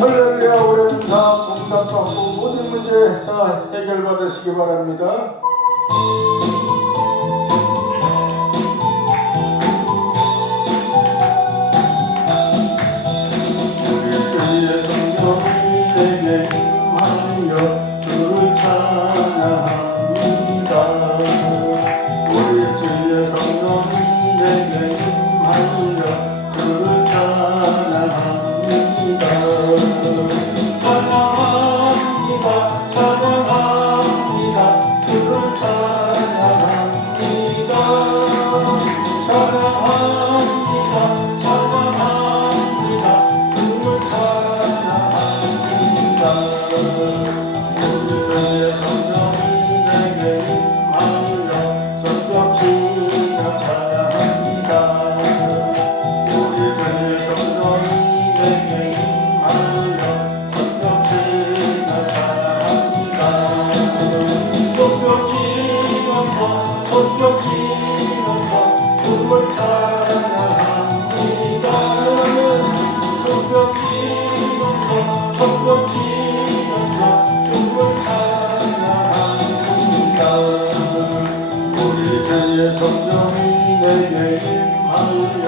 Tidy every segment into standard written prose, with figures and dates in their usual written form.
할렐루야. 올해는 다 공답받고 모든 문제 다 해결받으시기 바랍니다. 우리 주의 성령이 내게 임하여 주를 찬양합니다. 우리 주의 성령이 내게 임하여 주를 찬양합니다. 찬양합니다. 찬양합니다. 주를 찬양합니다. 찬양합니다. 찬양합니다. 주를 찬양합니다. 우리 주의 성령이 내게 임하여 성령치며 찬양합니다. 우리 주의 성령이 내게 임하여 성령치며 찬양합니다. 손뼉치면서 주를 찬양합니다. 손뼉치면서 주를 찬양합니다. 우리 주의 성령이 내게 임하여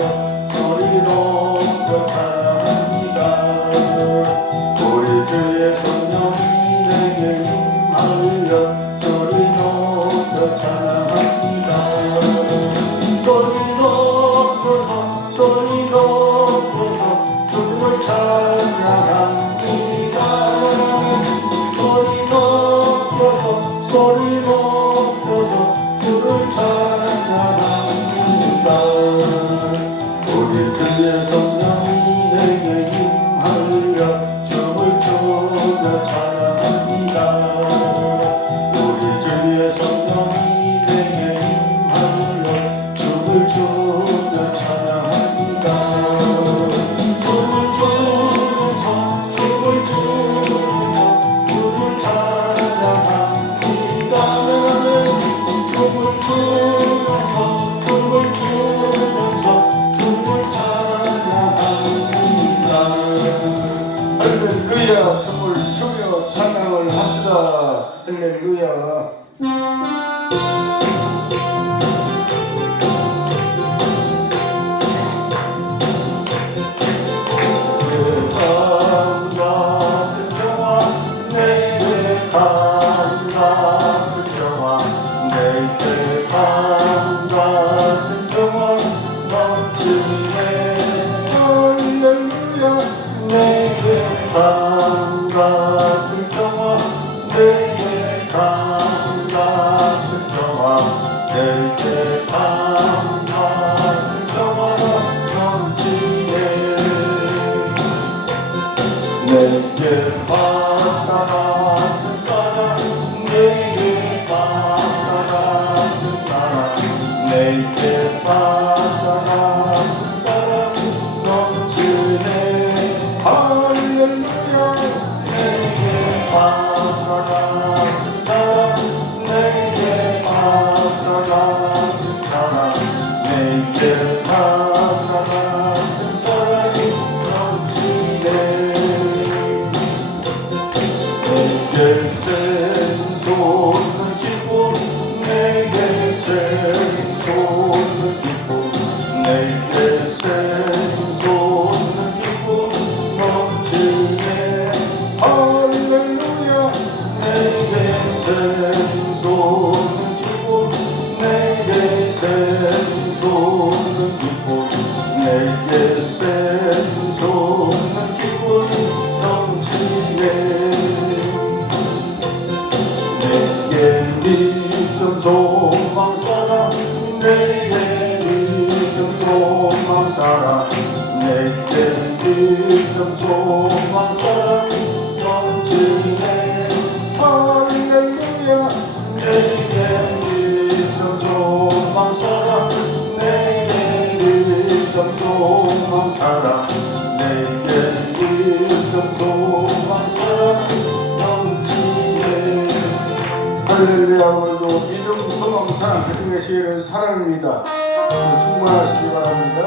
소리로 찬양합니다. 우리 주의 성령이 내게 임하여 소리 높여 찬양합니다. 소리 높여서 주를 찬양합니다. 소리 높여서 주를 찬양합니다. 우리 주의 성령이 내게 임하여 춤을 춰 찬양합니다. 우리 주의 성령이 내게 임하여 춤을 춰 찬양합니다. 춤을 추면서 주를 찬양합니다. 춤을 추면서 주를 찬양합니다. 할렐루야. 춤을 추며 찬양을 합시다. 할렐루야. 내게 바다같은 사랑 내게 바다같은 사랑 내게 바다같은 사랑 넘치네. 할렐루야. 내게 바다같은 사랑 내게 바다같은 사랑 내게 바다같은 사랑이 넘치네. 내게 샘솟는 기쁨 내게 샘솟는 기쁨 내게 샘솟는 기쁨 넘치네. 할렐루야. 내게 샘솟는 기쁨 내게 샘솟는 기쁨 내게 샘솟는 기쁨 넘치네. 내게 믿음 소망 사랑 내게 믿음 소망 사랑 내게 믿음 소망 사랑 넘치네. 할렐루야. 내게 믿음 소망 사랑 내게 믿음 소망 사랑 내게 믿음 소망 사랑 넘치네. 할렐루야. 오늘도 믿음 소망 사랑 그 중에 제일은 사랑입니다. 충만하시기 바랍니다.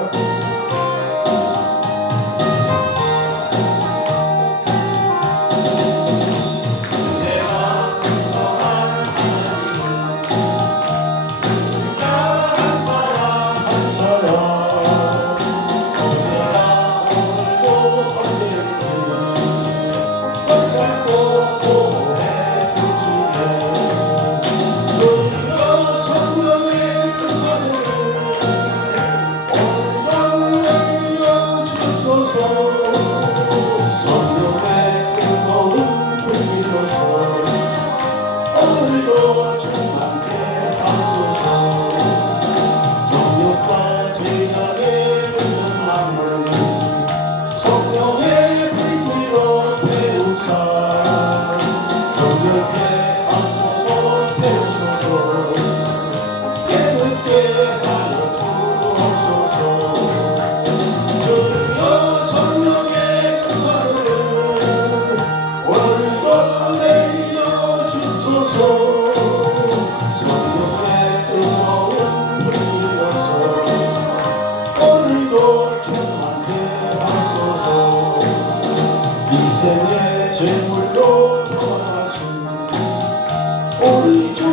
제물로 돌아가신 우리 주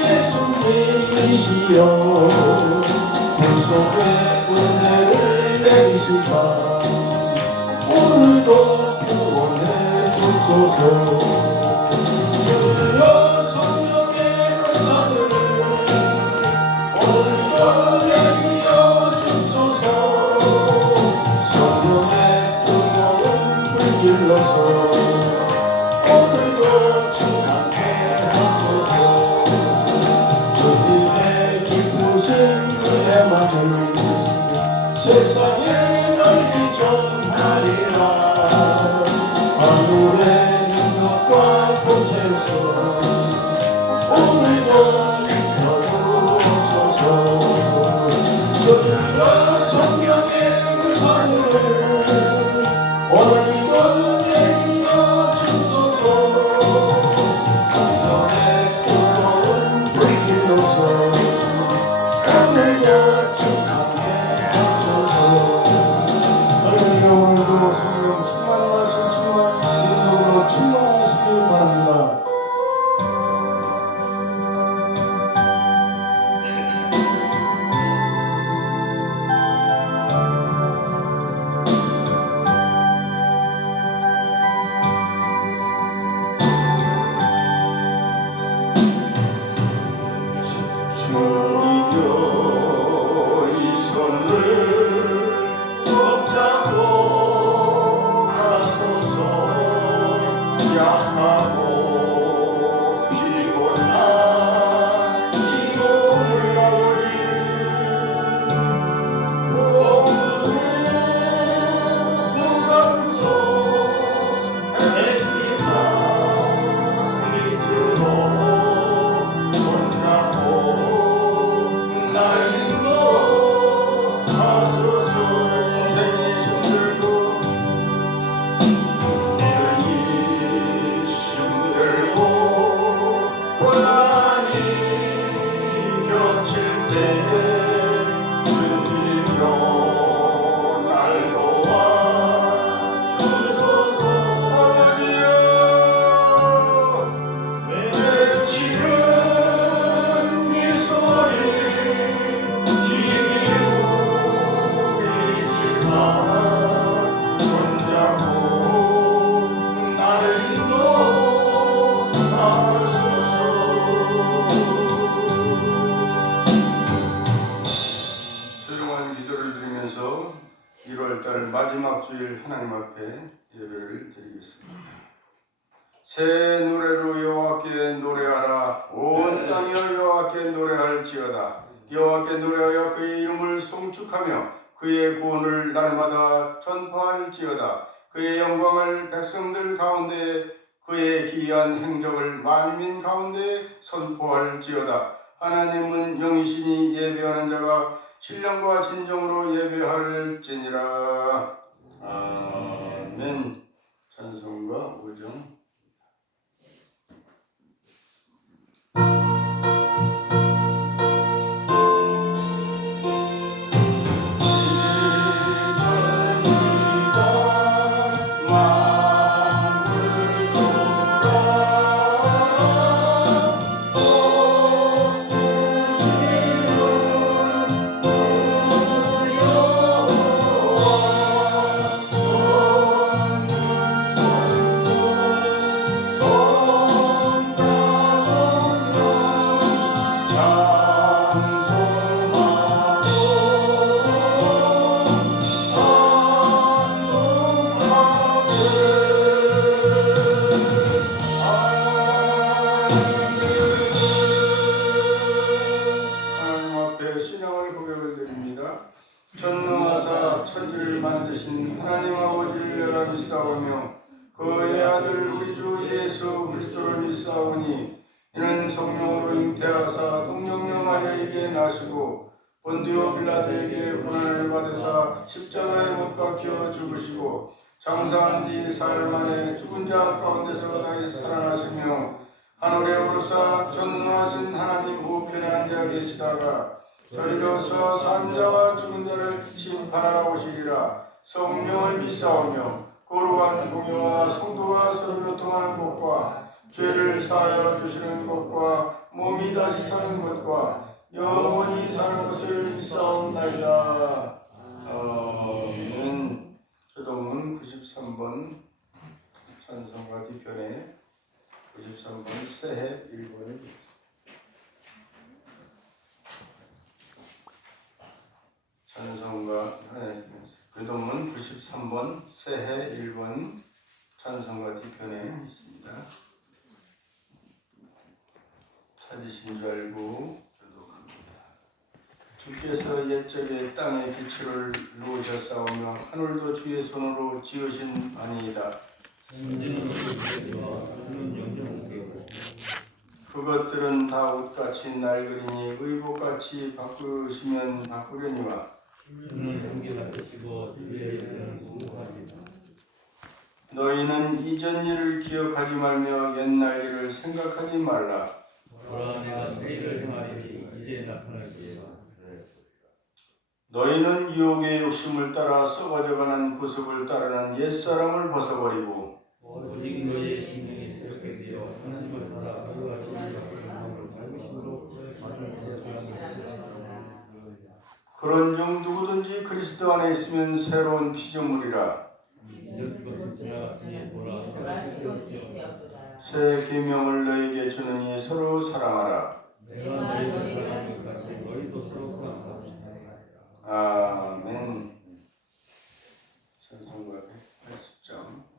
예수님이시여 불속에 은혜를 내리시사 오늘도 구원해 주소서. 주여 성령의 은사를 오늘도 내려 주소서. 성령의 뜨거운 불길로서 오늘도 충만케 하소서. 주님의 기쁘신 그의 말을 세상에 널리 전하리라. 하늘의 능력과 보혜서 오늘도 입혀주소서. 주여 성령의 은사를 오늘도 내려 주소서. 성령의 뜨거운 불길로서 오늘도 충만케 하소서. 할렐루야. 오늘도 성령 충만한 말씀 충만한 능력으로 충만하시기 바랍니다. 주여 이 손을 붙잡고 가소서. 약하고 피곤한 이 몸을 아버지 오늘의 무감소 애지사 밑으로 손잡고 날 인도하소서. 인생이 힘들고 고난이 겹칠 때에 주님여 날 도와주소서. 아버지여 외치는 이 소리 힘이 우리시사 손잡고 나를 인도하소서. 조용한 기도를 드리면서 1월달 마지막 주일 하나님 앞에 예배를 드리겠습니다. 새 노래로 여호와께 노래하라. 온 땅이여 여호와께 노래할지어다. 여호와께 노래하여 그의 이름을 송축하며 그의 구원을 날마다 전파할지어다. 그의 영광을 백성들 가운데 그의 기이한 행적을 만민 가운데 선포할지어다. 하나님은 영이시니 예배하는 자가 신령과 진정으로 예배할지니라. 아멘. 찬송가 5장. 전능하사 천지를 만드신 하나님 아버지를 내가 믿사오며 그의 아들 우리 주 예수 그리스도를 믿사오니 이는 성령으로 잉태하사 동정녀 마리아에게 나시고 본디오 빌라도에게 고난을 받으사 십자가에 못 박혀 죽으시고 장사한 지 사흘 만에 죽은 자 가운데서 다시 살아나시며 하늘에 오르사 전능하신 하나님 우편에 앉아 계시다가 저리로서 산 자와 죽은 자를 심판하러 오시리라. 성령을 믿사오며 거룩한 공예와 성도가 서로 교통하는 것과 죄를 사하여 주시는 것과 몸이 다시 사는 것과 영원히 사는 것을 믿사옵나이다. 아멘. 교동문 93번 찬송가 뒤편에 93번 새해 1번을 찬송가 교동문 93번 새해 1번 찬송가 뒤편에 있습니다. 찾으신 줄 알고 교독합니다. 주께서 옛적에 땅에 기초를 놓으셨사오며 하늘도 주의 손으로 지으신 바니이다. 그것들은 다 옷같이 낡으리니 의복같이 바꾸시면 바꾸려니와 너희는 이전 일을 기억하지 말며 옛날 일을 생각하지 말라. 내가 새 일을 행하리니 이제 나타날지어다. 너희는 유혹의 욕심을 따라 썩어져가는 구습을 따르는 옛사람을 벗어버리고 오직 너희의 심령이 새롭게 되어 하나님을 따라 그와 진리와 영광을 밟으심으로 맞은 새 사람이 되리라. 그런즉 누구든지 그리스도 안에 있으면 새로운 피조물이라. 이전 것은 지나갔으니 보라 새것이 되었도다. 새 계명을 너희에게 주느니 서로 사랑하라. 내가 너희를 사랑하는 것 같이 너희도 서로 사랑하라. 아멘. 찬송가 180장.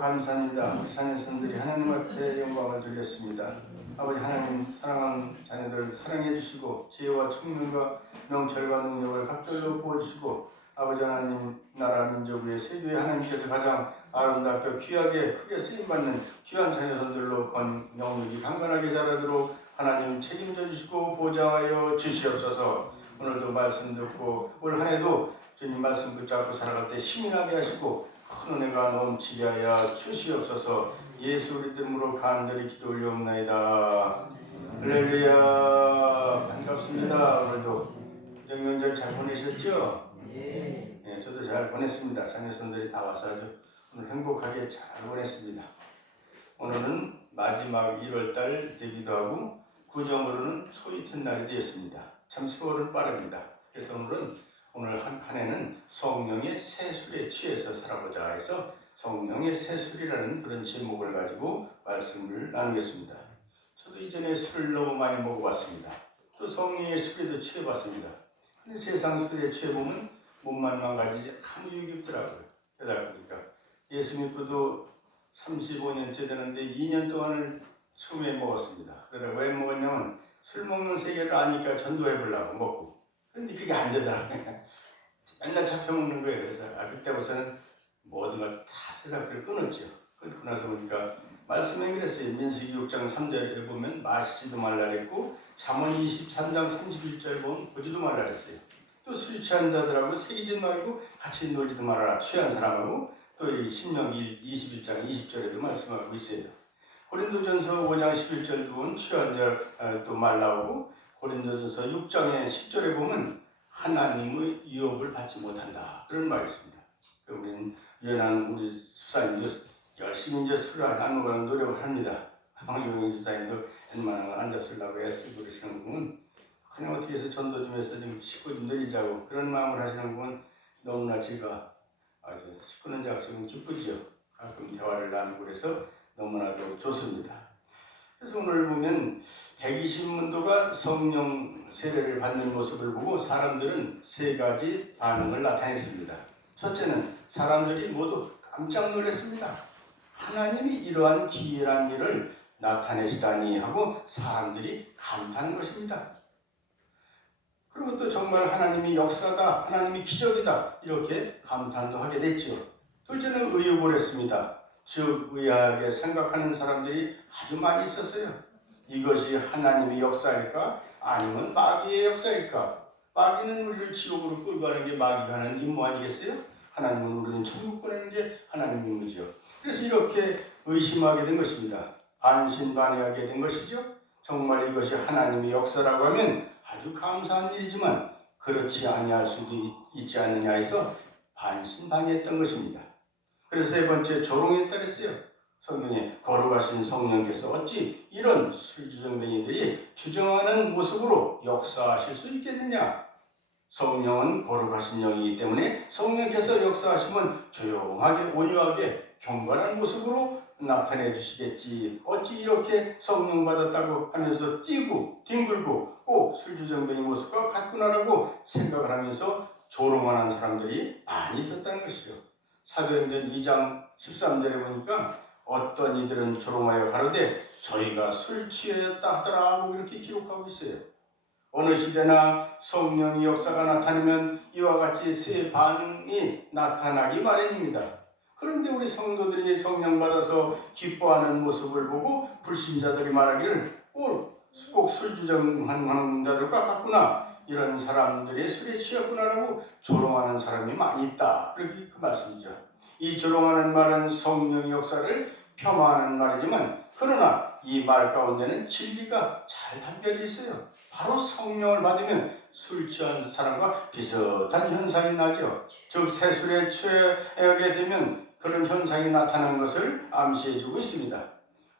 감사합니다. 우리 자녀선들이 하나님 앞에 영광을 드렸습니다. 아버지 하나님 사랑하는 자녀들을 사랑해 주시고 지혜와 총명과 명철과 능력을 갑절로 부어주시고 아버지 하나님 나라 민족 위에 세계에 하나님께서 가장 아름답게 귀하게 크게 쓰임받는 귀한 자녀선들로 영육이 강건하게 자라도록 하나님 책임져 주시고 보장하여 주시옵소서. 오늘도 말씀 듣고 올 한 해도 주님 말씀 붙잡고 살아갈 때 힘이 나게 하시고 큰 은혜가 넘치게 하여 주시옵소서. 예수 그리스도 이름으로 간절히 기도 올려옵나이다. 할렐루야. 반갑습니다. 오늘도 명절 잘 보내셨죠? 네, 저도 잘 보냈습니다. 자녀선들이 다 와서 아주 오늘 행복하게 잘 보냈습니다. 오늘은 마지막 1월달 되기도 하고 구정으로는 초이튿날이 되었습니다. 참 세월은 빠릅니다. 그래서 오늘 한 해는 성령의 새술에 취해서 살아보자 해서 성령의 새술이라는 그런 제목을 가지고 말씀을 나누겠습니다. 저도 이전에 술을 너무 많이 먹어봤습니다. 또 성령의 술에도 취해봤습니다. 근데 세상 술에 취해보면 몸만 망가지지 아무 유익이 없더라고요. 깨달아 보니까 예수 믿고도 35년째 되는데 2년 동안을 처음에 먹었습니다. 그러다 왜 먹었냐면 술 먹는 세계를 아니까 전도해 보려고 먹고. 그런데 그게 안 되더라고요. 맨날 잡혀 먹는 거예요. 그래서 그때부터는 모든 걸 다 세상을 끊었죠. 끊고 나서 보니까 말씀에 그랬어요. 민수기 6장 3절에 보면 마시지도 말라 그랬고 잠언 23장 31절 보면 보지도 말라 그랬어요. 또 술 취한 자들하고 새기지 말고 같이 놀지도 말아라. 취한 사람하고 또 이 신명기 21장 20절에도 말씀하고 있어요. 고린도전서 5장 11절도 보면 취한 자도 말라오고 고린도전서 6장의 10절에 보면 하나님의 유업을 받지 못한다. 그런 말이 있습니다. 우리는 유연한 우리 집사님도 열심히 이제 술을 안 먹으려고 노력을 합니다. 황종영 집사님도 웬만하면 안 잡수려고 애쓰고 그러시는 거 보면 그냥 어떻게 해서 전도 좀 해서 좀 식구 좀 늘리자고 그런 마음을 하시는 거 보면 너무나 제가 아주 식구는 작지만 기쁘죠. 가끔 대화를 나누고 그래서 너무나도 좋습니다. 그래서 오늘 보면 120문도가 성령 세례를 받는 모습을 보고 사람들은 세 가지 반응을 나타냈습니다. 첫째는 사람들이 모두 깜짝 놀랐습니다. 하나님이 이러한 기이한 일을 나타내시다니 하고 사람들이 감탄한 것입니다. 그리고 또 정말 하나님이 역사다, 하나님이 기적이다 이렇게 감탄도 하게 됐죠. 둘째는 의혹을 했습니다. 즉 의아하게 생각하는 사람들이 아주 많이 있었어요. 이것이 하나님의 역사일까? 아니면 마귀의 역사일까? 마귀는 우리를 지옥으로 끌고 가는 게 마귀가 하는 임무 아니겠어요? 하나님은 우리는 천국 보내는 게 하나님 임무죠. 그래서 이렇게 의심하게 된 것입니다. 반신반의하게 된 것이죠. 정말 이것이 하나님의 역사라고 하면 아주 감사한 일이지만 그렇지 아니할 수도 있지 않느냐 해서 반신반의했던 것입니다. 그래서 세 번째 조롱했다 그랬어요. 성경에 거룩하신 성령께서 어찌 이런 술주정뱅이들이 주정하는 모습으로 역사하실 수 있겠느냐. 성령은 거룩하신 영이기 때문에 성령께서 역사하시면 조용하게 온유하게 경건한 모습으로 나타내 주시겠지. 어찌 이렇게 성령 받았다고 하면서 뛰고 뒹굴고 꼭 술주정뱅이 모습과 같구나라고 생각을 하면서 조롱하는 사람들이 많이 있었다는 것이죠. 사도행전 2장 13절에 보니까 어떤 이들은 조롱하여 가로되 저희가 술 취하였다 하더라고 이렇게 기록하고 있어요. 어느 시대나 성령의 역사가 나타나면 이와 같이 세 반응이 나타나기 마련입니다. 그런데 우리 성도들이 성령 받아서 기뻐하는 모습을 보고 불신자들이 말하기를 꼭 술주정하는 자들과 같구나. 이런 사람들이 술에 취했구나라고 조롱하는 사람이 많이 있다. 그렇게 그 말씀이죠. 이 조롱하는 말은 성령의 역사를 폄하하는 말이지만 그러나 이 말 가운데는 진리가 잘 담겨져 있어요. 바로 성령을 받으면 술 취한 사람과 비슷한 현상이 나죠. 즉 새술에 취하게 되면 그런 현상이 나타나는 것을 암시해주고 있습니다.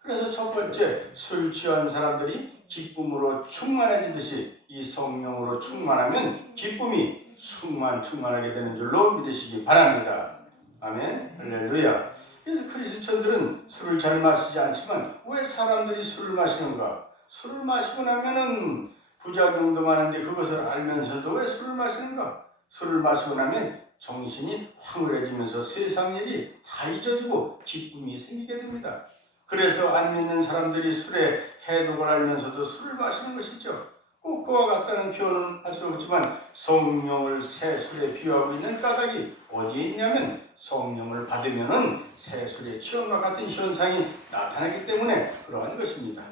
그래서 첫 번째 술 취한 사람들이 기쁨으로 충만해지듯이 이 성령으로 충만하면 기쁨이 충만하게 되는 줄로 믿으시기 바랍니다. 아멘. 할렐루야. 그래서 크리스천들은 술을 잘 마시지 않지만 왜 사람들이 술을 마시는가? 술을 마시고 나면은 부작용도 많은데 그것을 알면서도 왜 술을 마시는가? 술을 마시고 나면 정신이 황홀해지면서 세상 일이 다 잊어지고 기쁨이 생기게 됩니다. 그래서 안 믿는 사람들이 술의 해독을 알면서도 술을 마시는 것이죠. 꼭 그와 같다는 표현은 할 수 없지만 성령을 새 술에 비유하고 있는 까닭이 어디에 있냐면 성령을 받으면은 새 술의 취함과 같은 현상이 나타나기 때문에 그러한 것입니다.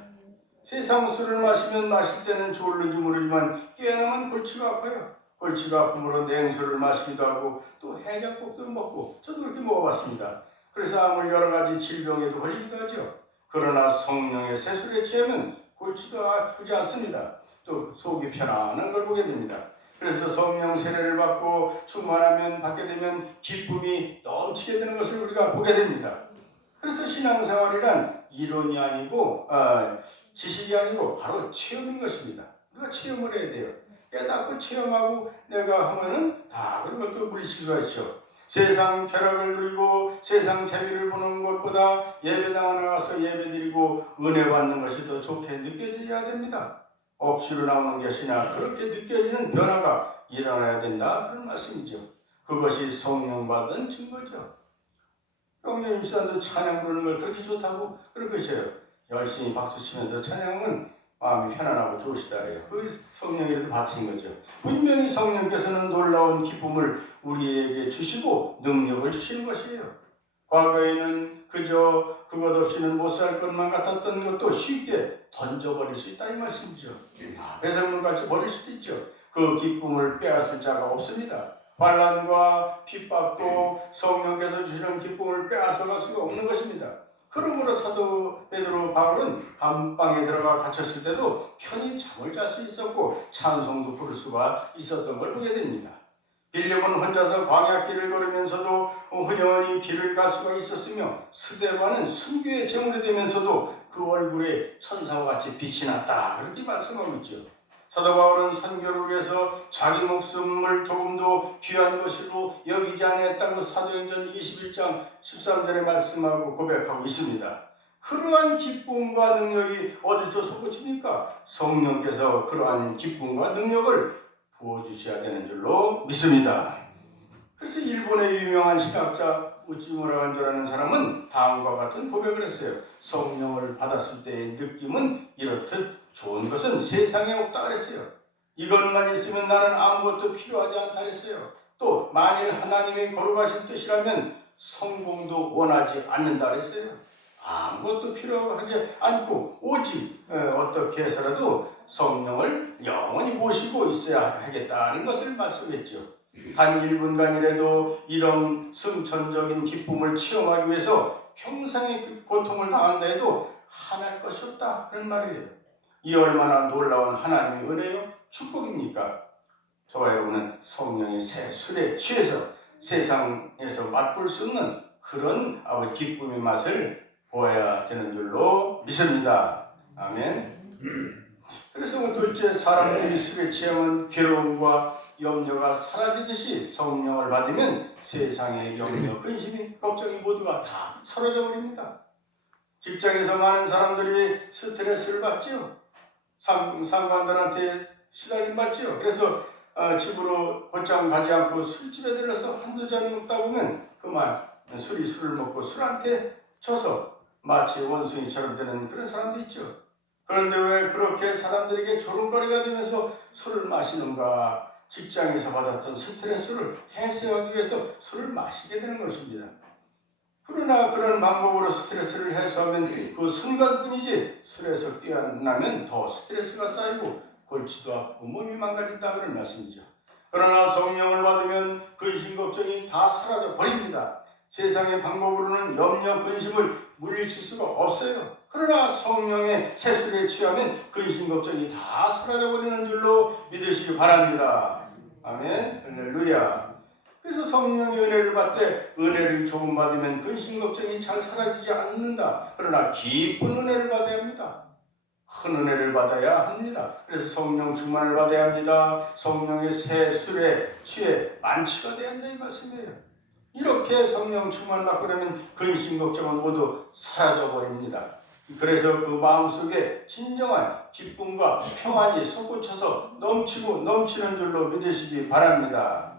세상 술을 마실 때는 졸른지 모르지만 깨어나면 골치가 아파요. 골치가 아픔으로 냉수를 마시기도 하고 또 해장국도 먹고 저도 그렇게 먹어봤습니다. 그래서 암을 여러 가지 질병에도 걸리기도 하죠. 그러나 성령의 새 술에 취하면 골치도 아프지 않습니다. 또 속이 편안한 걸 보게 됩니다. 그래서 성령 세례를 받고 받게 되면 기쁨이 넘치게 되는 것을 우리가 보게 됩니다. 그래서 신앙생활이란 이론이 아니고 지식이 아니고 바로 체험인 것입니다. 우리가 체험을 해야 돼요. 깨닫고 체험하고 내가 하면은 다 그런 것도 물리칠 수가 있죠. 세상 쾌락을 누리고 세상 재미를 보는 것보다 예배당 나가서 예배드리고 은혜 받는 것이 더 좋게 느껴져야 됩니다. 억지로 나오는 것이나 그렇게 느껴지는 변화가 일어나야 된다 그런 말씀이죠. 그것이 성령 받은 증거죠. 영재 입사도 찬양 부르는 걸 그렇게 좋다고 그런 것이에요. 열심히 박수 치면서 찬양은 마음이 편안하고 좋으시다 그래요. 그 성령이라도 받으신 거죠. 분명히 성령께서는 놀라운 기쁨을 우리에게 주시고 능력을 주시는 것이에요. 과거에는 그저 그것 없이는 못 살 것만 같았던 것도 쉽게 던져버릴 수 있다 이 말씀이죠. 배설물같이 버릴 수도 있죠. 그 기쁨을 빼앗을 자가 없습니다. 환난과 핍박도 성령께서 주시는 기쁨을 빼앗아갈 수가 없는 것입니다. 그러므로 사도 베드로 바울은 감방에 들어가 갇혔을 때도 편히 잠을 잘 수 있었고 찬송도 부를 수가 있었던 걸 보게 됩니다. 빌립은 혼자서 광야길을 걸으면서도 흔연히 길을 갈 수가 있었으며 스데반은 순교의 제물이 되면서도 그 얼굴에 천사와 같이 빛이 났다 그렇게 말씀하고 있죠. 사도 바울은 선교를 위해서 자기 목숨을 조금도 귀한 것으로 여기지 아니했다고 사도행전 21장 13절에 말씀하고 고백하고 있습니다. 그러한 기쁨과 능력이 어디서 솟구칩니까? 성령께서 그러한 기쁨과 능력을 부어주셔야 되는 줄로 믿습니다. 그래서 일본의 유명한 신학자 우찌무라 간조라는 사람은 다음과 같은 고백을 했어요. 성령을 받았을 때의 느낌은 이렇듯 좋은 것은 세상에 없다 그랬어요. 이것만 있으면 나는 아무것도 필요하지 않다 그랬어요. 또 만일 하나님이 거룩하신 뜻이라면 성공도 원하지 않는다 그랬어요. 아무것도 필요하지 않고 오직 어떻게 해서라도 성령을 영원히 모시고 있어야 하겠다는 것을 말씀했죠. 단 1분간이라도 이런 승천적인 기쁨을 체험하기 위해서 평생의 고통을 당한다 해도 하나일 것이 없다 그런 말이에요. 이 얼마나 놀라운 하나님의 은혜요 축복입니까? 저와 여러분은 성령의 새 술에 취해서 세상에서 맛볼 수 없는 그런 아버지 기쁨의 맛을 보아야 되는 줄로 믿습니다. 아멘. 그래서 둘째, 사람들이 술에 취하면 괴로움과 염려가 사라지듯이 성령을 받으면 세상의 염려, 근심이, 걱정이 모두가 다 사라져 버립니다. 직장에서 많은 사람들이 스트레스를 받지요. 상관들한테 시달림 받지요. 그래서 집으로 곧장 가지 않고 술집에 들러서 한두 잔 먹다 보면 그만 술을 먹고 술한테 져서 마치 원숭이처럼 되는 그런 사람도 있죠. 그런데 왜 그렇게 사람들에게 조롱거리가 되면서 술을 마시는가? 직장에서 받았던 스트레스를 해소하기 위해서 술을 마시게 되는 것입니다. 그러나 그런 방법으로 스트레스를 해소하면 그 순간뿐이지 술에서 깨어나면 더 스트레스가 쌓이고 골치도 아프고 몸이 망가진다 그런 말씀이죠. 그러나 성령을 받으면 근심 걱정이 다 사라져 버립니다. 세상의 방법으로는 염려 근심을 물리칠 수가 없어요. 그러나 성령의 새술에 취하면 근심 걱정이 다 사라져 버리는 줄로 믿으시기 바랍니다. 아멘. 할렐루야. 그래서 성령의 은혜를 받되 은혜를 조금 받으면 근심 걱정이 잘 사라지지 않는다. 그러나 깊은 은혜를 받아야 합니다. 큰 은혜를 받아야 합니다. 그래서 성령 충만을 받아야 합니다. 성령의 새 술에 취해 만취가 돼야 한다 이 말씀이에요. 이렇게 성령 충만을 받고 나면 근심 걱정은 모두 사라져 버립니다. 그래서 그 마음속에 진정한 기쁨과 평안이 솟구쳐서 넘치고 넘치는 줄로 믿으시기 바랍니다.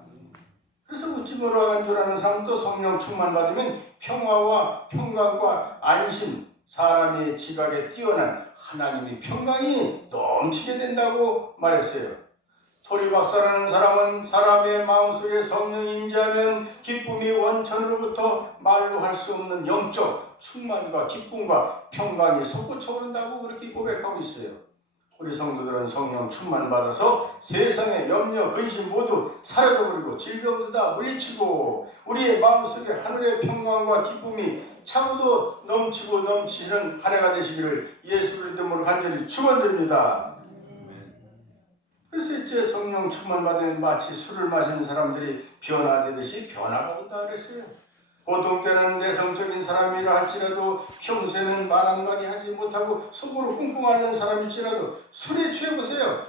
그래서 우찌무라 간조라는 사람도 성령 충만 받으면 평화와 평강과 안심, 사람의 지각에 뛰어난 하나님의 평강이 넘치게 된다고 말했어요. 토리 박사라는 사람은 사람의 마음속에 성령이 임재하면 기쁨이 원천으로부터 말로 할 수 없는 영적 충만과 기쁨과 평강이 솟구쳐 오른다고 그렇게 고백하고 있어요. 우리 성도들은 성령 충만 받아서 세상의 염려, 근심 모두 사라져버리고 질병도 다 물리치고 우리의 마음속에 하늘의 평강과 기쁨이 차고도 넘치고 넘치는 한 해가 되시기를 예수 이름으로 간절히 축원드립니다. 그래서 이제 성령 충만 받으면 마치 술을 마시는 사람들이 변화되듯이 변화가 온다 그랬어요. 보통 때는 내성적인 사람이라 할지라도 평소에는 말 한마디 하지 못하고 속으로 꿍꿍 앓는 사람일지라도 술에 취해보세요.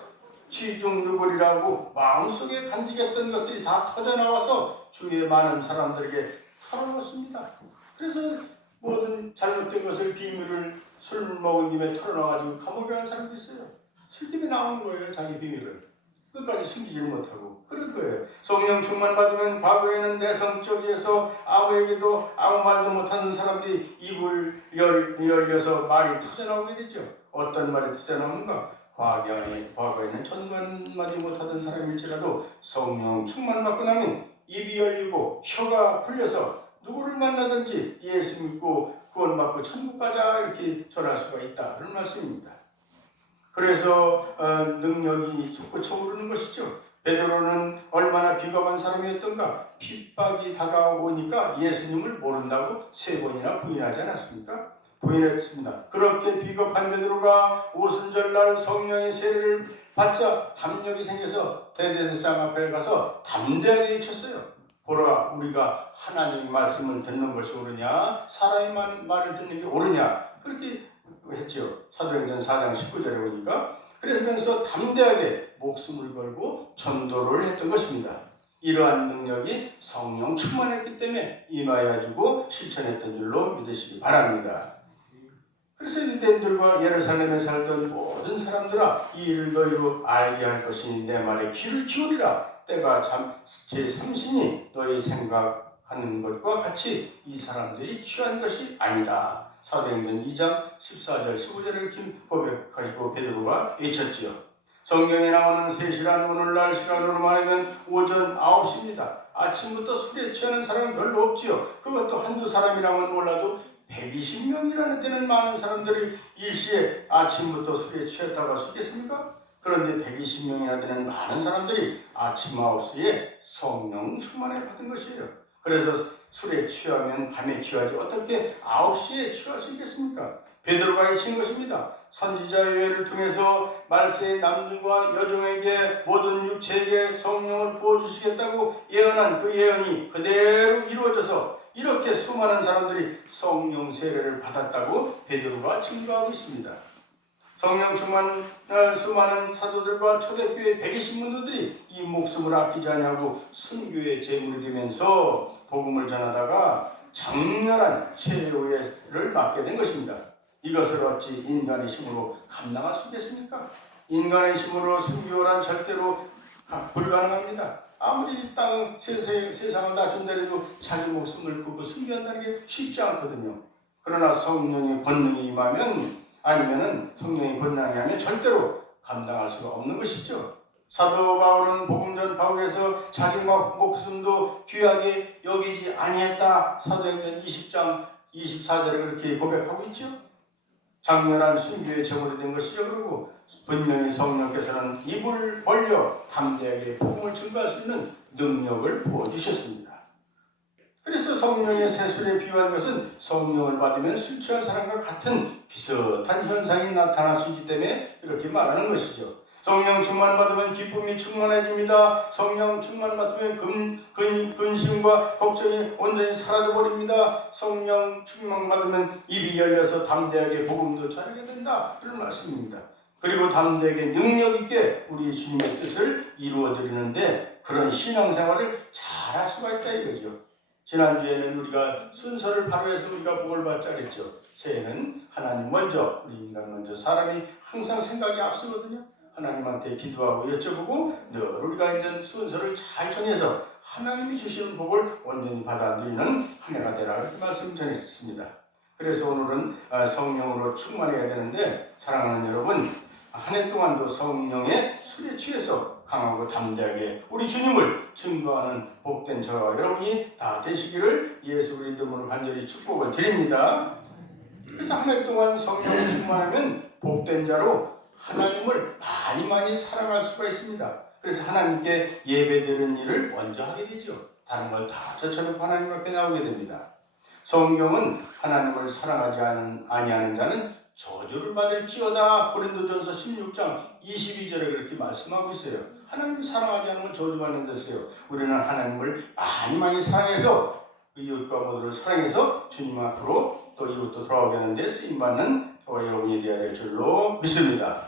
취중유불이라고 마음속에 간직했던 것들이 다 터져나와서 주위에 많은 사람들에게 털어놓습니다. 그래서 모든 잘못된 것을 비밀을 술 먹은 김에 털어놔가지고 감옥에 간 사람도 있어요. 술집에 나오는 거예요. 자기 비밀을 끝까지 숨기지 못하고 그런 거예요. 성령 충만 받으면 과거에는 내성적이어서 아무에게도 아무 말도 못하는 사람들이 입을 열려서 말이 터져나오게 되죠. 어떤 말이 터져나오는가? 과거에는 천만마디 못하던 사람일지라도 성령 충만 받고 나면 입이 열리고 혀가 풀려서 누구를 만나든지 예수 믿고 구원받고 천국 가자 이렇게 전할 수가 있다 그런 말씀입니다. 그래서 능력이 솟구쳐 오르는 것이죠. 베드로는 얼마나 비겁한 사람이었던가. 핍박이 다가오니까 예수님을 모른다고 3번이나 부인하지 않았습니까? 부인했습니다. 그렇게 비겁한 베드로가 오순절날 성령의 세례를 받자 담력이 생겨서 대제사장 앞에 가서 담대하게 외쳤어요. 보라, 우리가 하나님의 말씀을 듣는 것이 옳으냐 사람의 말을 듣는 게 옳으냐 그렇게 했죠. 사도행전 4장 19절에 보니까. 그러면서 담대하게 목숨을 걸고 전도를 했던 것입니다. 이러한 능력이 성령 충만했기 때문에 임하여주고 실천했던 줄로 믿으시기 바랍니다. 그래서 유대인들과 예루살렘에 살던 모든 사람들아 이 일을 너희로 알게 할 것이니 내 말에 귀를 기울이라. 때가 제 3신이 너희 생각하는 것과 같이 이 사람들이 취한 것이 아니다. 사도행전 2장 14절 15절을 이렇게 고백하시고 베드로가 외쳤지요. 성경에 나오는 3시란 오늘날 시간으로 말하면 오전 9시입니다. 아침부터 술에 취하는 사람은 별로 없지요. 그것도 한두 사람이라면 몰라도 120명이라는 데는 많은 사람들이 일시에 아침부터 술에 취했다가 쓰겠습니까? 그런데 120명이나 되는 많은 사람들이 아침 9시에 성령 충만에 받은 것이에요. 그래서 술에 취하면 밤에 취하지 어떻게 9시에 취할 수 있겠습니까? 베드로가 외친 것입니다. 선지자의 예를 통해서 말세의 남들과 여종에게 모든 육체에게 성령을 부어주시겠다고 예언한 그 예언이 그대로 이루어져서 이렇게 수많은 사람들이 성령 세례를 받았다고 베드로가 증거하고 있습니다. 성령 충만 수많은 사도들과 초대교회 120문도들이 이 목숨을 아끼지 않냐고 순교의 제물이 되면서 복음을 전하다가 장렬한 최후를 맞게 된 것입니다. 이것을 어찌 인간의 힘으로 감당할 수 있겠습니까? 인간의 힘으로 순교란 절대로 불가능합니다. 아무리 땅 세상을 다 준다해도 자기 목숨을 굽고 순교한다는 게 쉽지 않거든요. 그러나 성령의 권능이 임하면 아니면은 성령의 권능이 하면 절대로 감당할 수가 없는 것이죠. 사도 바울은 복음 전파국에서 자기 목숨도 귀하게 여기지 아니했다. 사도행전 20장 24절에 그렇게 고백하고 있죠. 장렬한 순교의 제물이 된 것이죠. 그리고 분명히 성령께서는 입을 벌려 담대하게 복음을 증거할 수 있는 능력을 부어주셨습니다. 그래서 성령의 세술에 비유한 것은 성령을 받으면 술 취한 사람과 같은 비슷한 현상이 나타날 수 있기 때문에 이렇게 말하는 것이죠. 성령 충만 받으면 기쁨이 충만해집니다. 성령 충만 받으면 근심과 걱정이 온전히 사라져버립니다. 성령 충만 받으면 입이 열려서 담대하게 복음도 전하게 된다. 그런 말씀입니다. 그리고 담대하게 능력 있게 우리 주님의 뜻을 이루어드리는데 그런 신앙생활을 잘할 수가 있다 이거죠. 지난주에는 우리가 순서를 바로 해서 우리가 복을 받자 그랬죠. 새해는 하나님 먼저, 우리 인간 먼저. 사람이 항상 생각이 앞서거든요. 하나님한테 기도하고 여쭤보고 늘 우리가 이제 순서를 잘 정해서 하나님이 주시는 복을 온전히 받아 누리는 한 해가 되라 이렇게 말씀 전했습니다. 그래서 오늘은 성령으로 충만해야 되는데 사랑하는 여러분, 한 해 동안도 성령의 술에 취해서 강하고 담대하게 우리 주님을 증거하는 복된 저와 여러분이 다 되시기를 예수 그리스도로 간절히 축복을 드립니다. 그래서 한 해 동안 성령을 충만하면 복된 자로 하나님을 많이 사랑할 수가 있습니다. 그래서 하나님께 예배드리는 일을 먼저 하게 되죠. 다른 걸 다 저쳐놓고 하나님 앞에 나오게 됩니다. 성경은 하나님을 사랑하지 아니하는 자는 저주를 받을지어다. 고린도전서 16장 22절에 그렇게 말씀하고 있어요. 하나님을 사랑하지 않으면 저주받는 것이에요. 우리는 하나님을 많이 사랑해서 이웃과 모두를 사랑해서 주님 앞으로 또 이웃도 돌아오게 하는데 쓰임받는 저와 여러분이 되어야 될 줄로 믿습니다.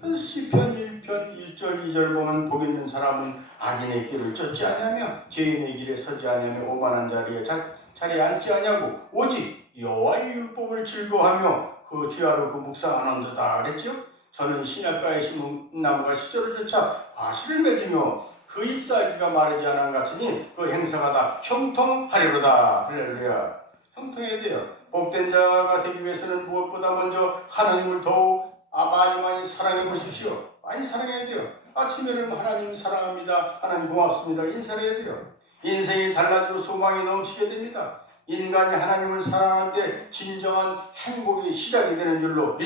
그래서 시편 1편 1절 2절 보면 복 있는 사람은 악인의 길을 쫓지 아니하며 죄인의 길에 서지 아니하며 오만한 자리에 앉지 아니하고 오직 여호와의 율법을 즐거워하며 그 주야로 그 묵상하는도다 그랬죠. 저는 시냇가에 심은 나무가 시절을 쫓아 과실을 맺으며 그 잎사귀가 마르지 않은 같으니 그 행사가 다 형통하리로다. 할렐루야. 형통해야 돼요. 복된 자가 되기 위해서는 무엇보다 먼저 하나님을 더욱 많이 사랑해 보십시오. 많이 사랑해야 돼요. 아침에는 하나님 사랑합니다. 하나님 고맙습니다. 인사를 해야 돼요. 인생이 달라지고 소망이 넘치게 됩니다. 인간이 하나님을 사랑할 때 진정한 행복이 시작이 되는 줄로